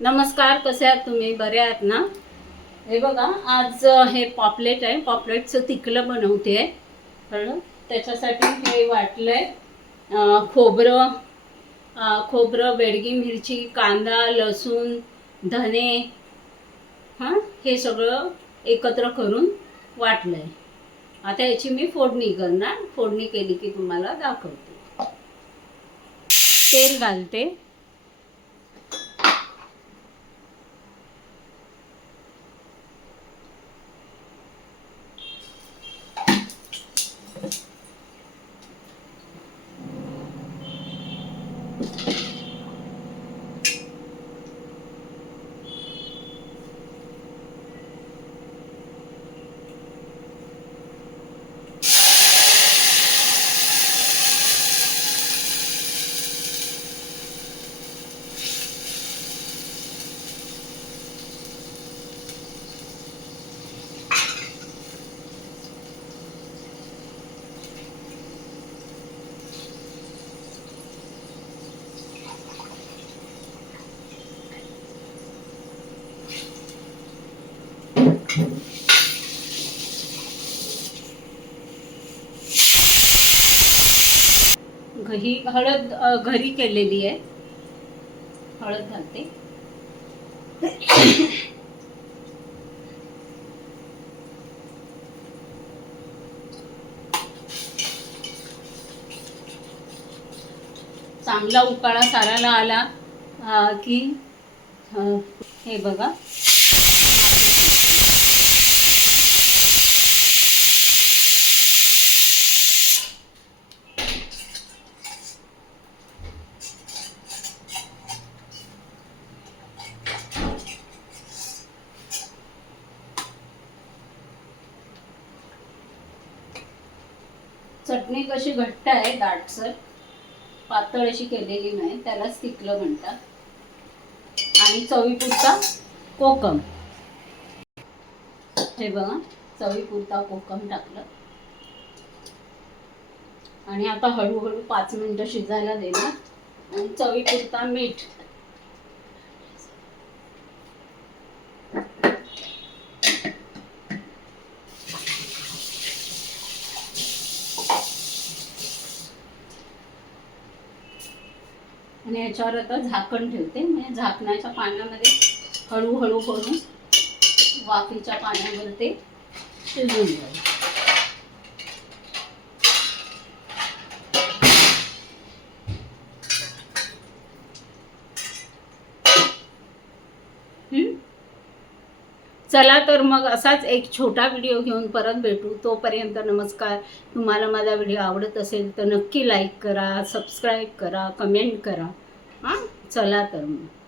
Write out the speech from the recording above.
नमस्कार, कसे आहात तुम्ही? बरे आहात ना? हे बघा, आज हे पॉपलेट आहे. पॉपलेटचं तिकलं बनवते आहे. कळलं? त्याच्यासाठी हे वाटलंय. खोबरं, खोबरं, बेडगी मिरची, कांदा, लसूण, धने, हां, हे सगळं एकत्र करून वाटलंय. आता याची मी फोडणी करणार. फोडणी केली की तुम्हाला दाखवते. तेल घालते. ही हळद घरी केलेली आहे. हळद घालते. चांगला उकाळा साराला आला की हे बघा, चटणी कशी घट्ट आहे, दाटसर, पातळ अशी केलेली नाही, त्यालाच तिकलं म्हणतात. आणि चवीपुरता कोकम. हे बघा, चवीपुरता कोकम टाकलं. आणि आता हळूहळू 5 मिनिटं शिजायला देणार. आणि चवीपुरता मीठ. आणि याच्यावर आता झाकण ठेवते. म्हणजे झाकणाच्या पाण्यामध्ये हळूहळू करून वाफेच्या पाण्यावर ते शिजून जाईल. चला तर मग असाच एक छोटा व्हिडिओ घेऊन परत भेटू. तोपर्यंत नमस्कार. तुम्हाला माझा व्हिडिओ आवडत असेल तर नक्की लाईक करा, सबस्क्राईब करा, कमेंट करा. हां, चला तर मग.